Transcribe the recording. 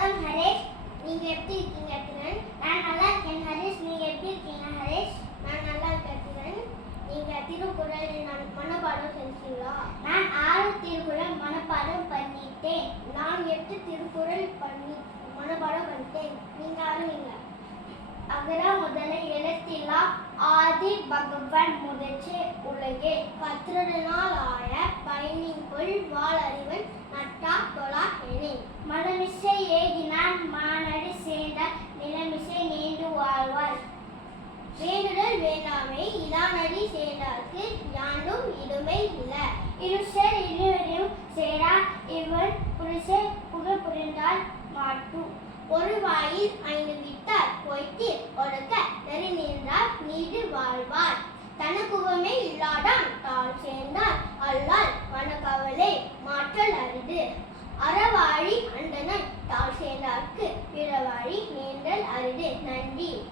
வணக்கம் ஹரேஷ். நீங்க எப்படி இருக்கீங்க கிரண் நான் நல்லா இருக்கேன் ஹரேஷ். நீங்க எப்படி இருக்கீங்க ஹரேஷ்? நான் நல்லா இருக்கேன் கிரண் நீங்க திருக்குறள் நான் மனப்பாடம் செஞ்சீங்களா நான் ஆறு திருக்குறள் மனப்பாடம் பண்ணிட்டேன். நான் எட்டு திருக்குறள் பண்ணி மனப்பாடம் பண்ணிட்டேன். நீங்க ஆரம்பிங்க அகர முதல எழுத்திலா ஆதி பகவான் முதற்று உலகே. கத்திரனால் ஆய பயணிக்குள் வாழ வேண்டுதல் வேண்டாமை இதானடி சேர்ந்தார்க்கு யாண்டும் இடுமை இல்லை. இருசர் இருவரையும் சேரா இவன் புருஷை புகழ் புரிந்தால் மாட்டும். ஒரு வாயில் ஐந்து விட்டார் பொய்த்து ஒடுக்க நெறி நின்றார் நீடு வாழ்வார். தனக்குவமே இல்லாதான் தாழ் சேர்ந்தார் அல்லால் மனக்கவலை மாற்றல் அரிது. அறவாழி அந்தனன் தாழ் சேர்ந்தார்க்கு பிறவாழி நீண்டல் அரிது. நன்றி.